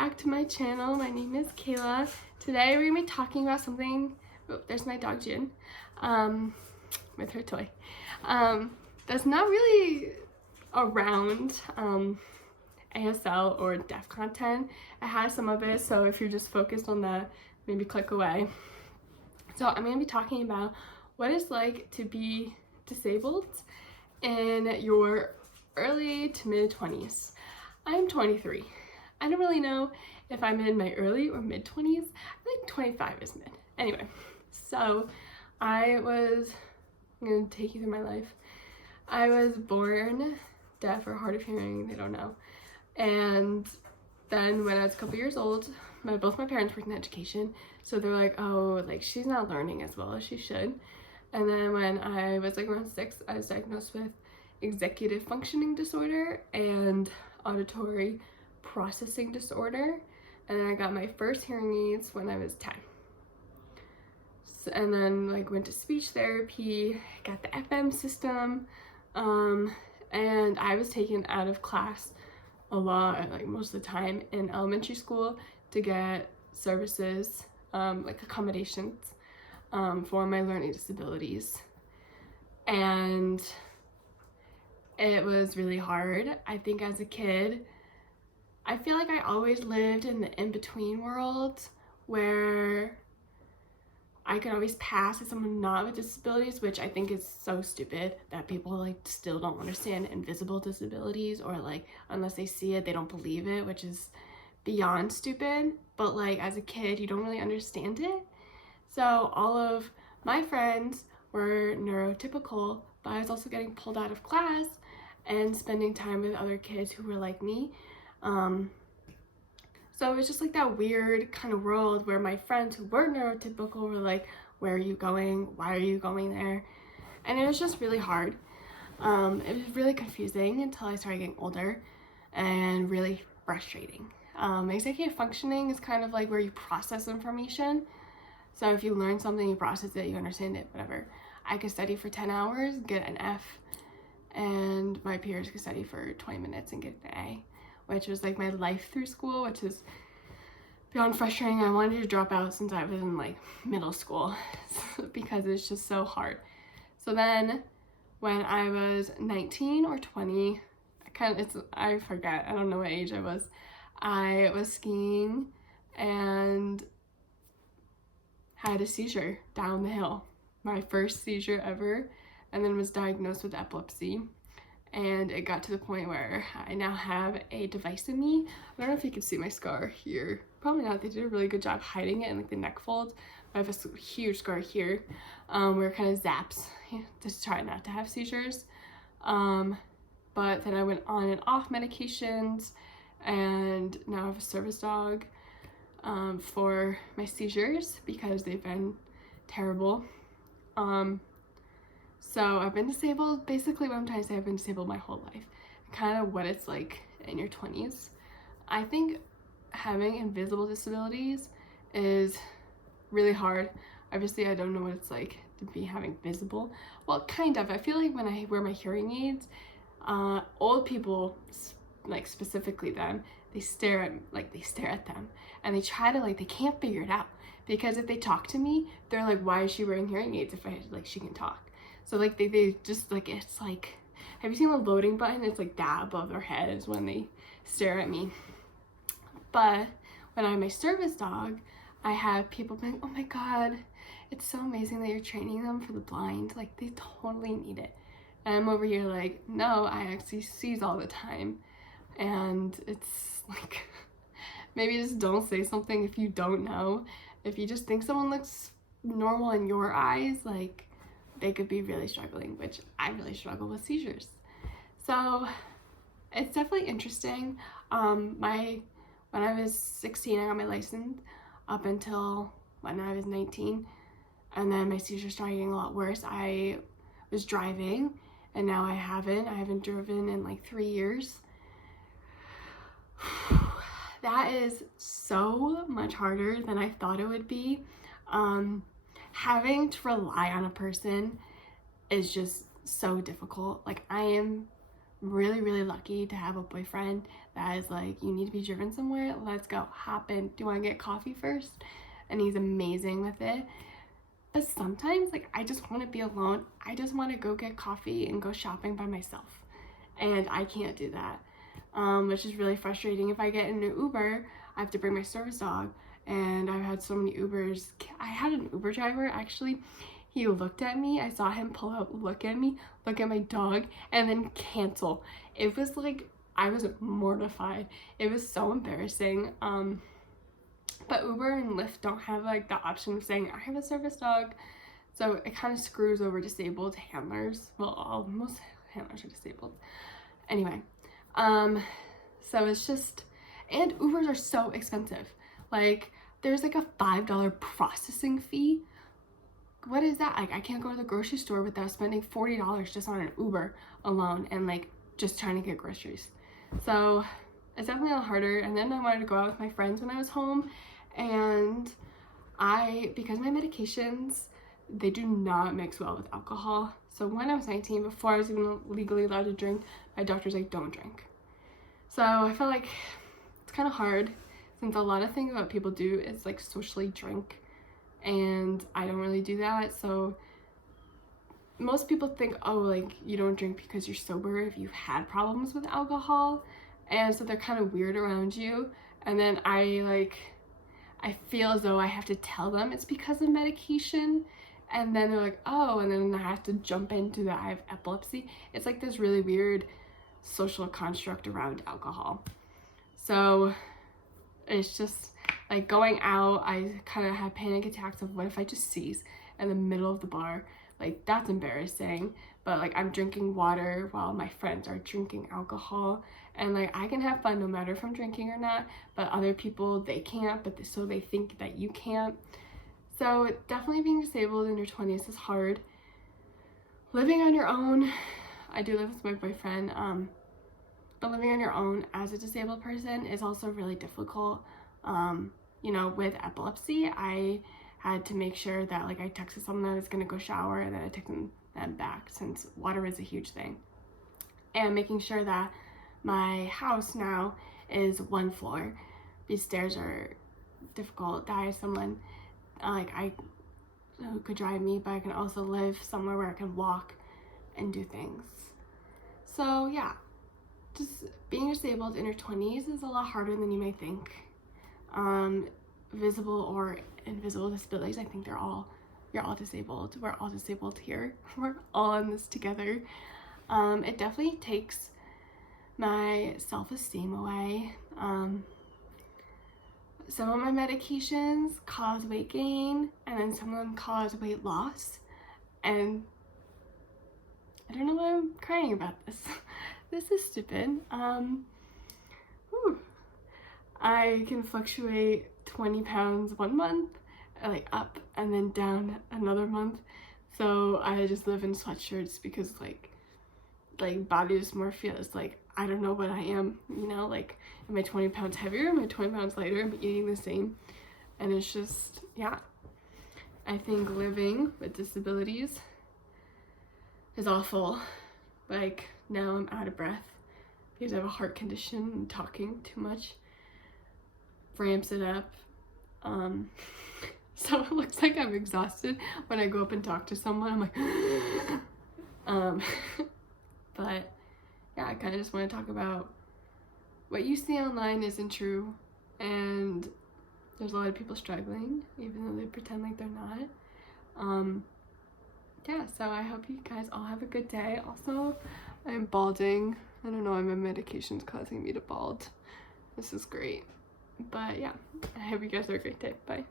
back to my channel. My name is Caela. Today we're going to be talking about something, oh, there's my dog Jin, with her toy, that's not really around ASL or deaf content. It has some of it, so if you're just focused on that, maybe click away. So I'm going to be talking about what it's like to be disabled in your early to mid 20s. I'm 23. I don't really know if I'm in my early or mid 20s. I think 25 is mid. Anyway, so I'm gonna take you through my life. I was born deaf or hard of hearing, they don't know. And then when I was a couple years old, both my parents worked in education, so they're like, oh, like she's not learning as well as she should. And then when I was like around 6, I was diagnosed with executive functioning disorder and auditory processing disorder, and then I got my first hearing aids when I was 10. So, and then like went to speech therapy, got the FM system, and I was taken out of class a lot, like most of the time in elementary school to get services, like accommodations for my learning disabilities. And it was really hard. I think as a kid, I feel like I always lived in the in-between world where I could always pass as someone not with disabilities, which I think is so stupid that people like still don't understand invisible disabilities, or like unless they see it, they don't believe it, which is beyond stupid. But like as a kid, you don't really understand it. So all of my friends were neurotypical, but I was also getting pulled out of class and spending time with other kids who were like me. So it was just like that weird kind of world where my friends who were neurotypical were like, where are you going? Why are you going there? And it was just really hard. It was really confusing until I started getting older, and really frustrating. Executive functioning is kind of like where you process information. So if you learn something, you process it, you understand it, whatever. I could study for 10 hours, get an F, and my peers could study for 20 minutes and get an A, which was like my life through school, which is beyond frustrating. I wanted to drop out since I was in like middle school because it's just so hard. So then when I was 19 or 20, I forget, I don't know what age I was skiing and had a seizure down the hill, my first seizure ever, and then was diagnosed with epilepsy. And it got to the point where I now have a device in me. I don't know if you can see my scar here. Probably not. They did a really good job hiding it in like the neck folds. I have a huge scar here where it kind of zaps to try not to have seizures. But then I went on and off medications, and now I have a service dog for my seizures because they've been terrible. So I've been disabled. Basically what I'm trying to say, I've been disabled my whole life. Kind of what it's like in your 20s. I think having invisible disabilities is really hard. Obviously I don't know what it's like to be having visible. Well, kind of. I feel like when I wear my hearing aids, old people, like specifically them, they stare at them, and they try to they can't figure it out, because if they talk to me, they're like, why is she wearing hearing aids if she can talk? So like they just like, it's like, have you seen the loading button? It's like that above their heads when they stare at me. But when I have my service dog, I have people being, oh my god, it's so amazing that you're training them for the blind, like they totally need it. And I'm over here like, no, I actually seize all the time. And it's like, maybe just don't say something if you don't know. If you just think someone looks normal in your eyes, like they could be really struggling, which I really struggle with seizures. So it's definitely interesting. When I was 16, I got my license up until when I was 19, and then my seizures started getting a lot worse. I was driving, and now I haven't driven in like 3 years. That is so much harder than I thought it would be. Having to rely on a person is just so difficult. Like I am really lucky to have a boyfriend that is like, you need to be driven somewhere, let's go, hop in, do you want to get coffee first? And he's amazing with it. But sometimes, like, I just want to be alone. I just want to go get coffee and go shopping by myself, and I can't do that, which is really frustrating. If I get in an Uber, I have to bring my service dog, and I've had so many Ubers. I had an Uber driver, actually. He looked at me, I saw him pull out, look at me, look at my dog, and then cancel. It was like, I was mortified. It was so embarrassing. But Uber and Lyft don't have like the option of saying, I have a service dog. So it kind of screws over disabled handlers. Well, most handlers are disabled. Anyway, so it's just, and Ubers are so expensive. Like, there's like a $5 processing fee. What is that? Like, I can't go to the grocery store without spending $40 just on an Uber alone and like just trying to get groceries. So it's definitely a little harder. And then I wanted to go out with my friends when I was home, and because my medications, they do not mix well with alcohol. So when I was 19, before I was even legally allowed to drink, my doctor's like, don't drink. So I felt like it's kind of hard, since a lot of things that people do is like socially drink, and I don't really do that. So most people think, oh, like, you don't drink because you're sober if you've had problems with alcohol, and so they're kind of weird around you. And then I feel as though I have to tell them it's because of medication, and then they're like, oh, and then I have to jump into that I have epilepsy. It's like this really weird social construct around alcohol. So it's just like, going out, I kind of have panic attacks of, what if I just seize in the middle of the bar? Like, that's embarrassing. But like, I'm drinking water while my friends are drinking alcohol, and like, I can have fun no matter if I'm drinking or not, but other people, they can't, but so they think that you can't. So definitely being disabled in your 20s is hard. Living on your own, I do live with my boyfriend, but living on your own as a disabled person is also really difficult. You know, with epilepsy, I had to make sure that, like, I texted someone that I was gonna go shower, and then I took them back, since water is a huge thing. And making sure that my house now is one floor. These stairs are difficult. That I have someone who could drive me, but I can also live somewhere where I can walk and do things. So yeah, just being disabled in your 20s is a lot harder than you may think. Visible or invisible disabilities, I think you're all disabled. We're all disabled here. We're all in this together. It definitely takes my self-esteem away. Some of my medications cause weight gain, and then some of them cause weight loss. And I don't know why I'm crying about this. This is stupid. I can fluctuate 20 pounds one month, like up, and then down another month. So I just live in sweatshirts because like body dysmorphia is like, I don't know what I am, you know, like, am I 20 pounds heavier? Am I 20 pounds lighter? I'm eating the same. And it's just, yeah. I think living with disabilities is awful. Like, now I'm out of breath because I have a heart condition, and talking too much ramps it up. So it looks like I'm exhausted when I go up and talk to someone. I'm like, but yeah, I kind of just want to talk about what you see online isn't true, and there's a lot of people struggling, even though they pretend like they're not. Yeah, so I hope you guys all have a good day. Also, I'm balding. I don't know why my medication's causing me to bald. This is great. But yeah, I hope you guys have a great day. Bye.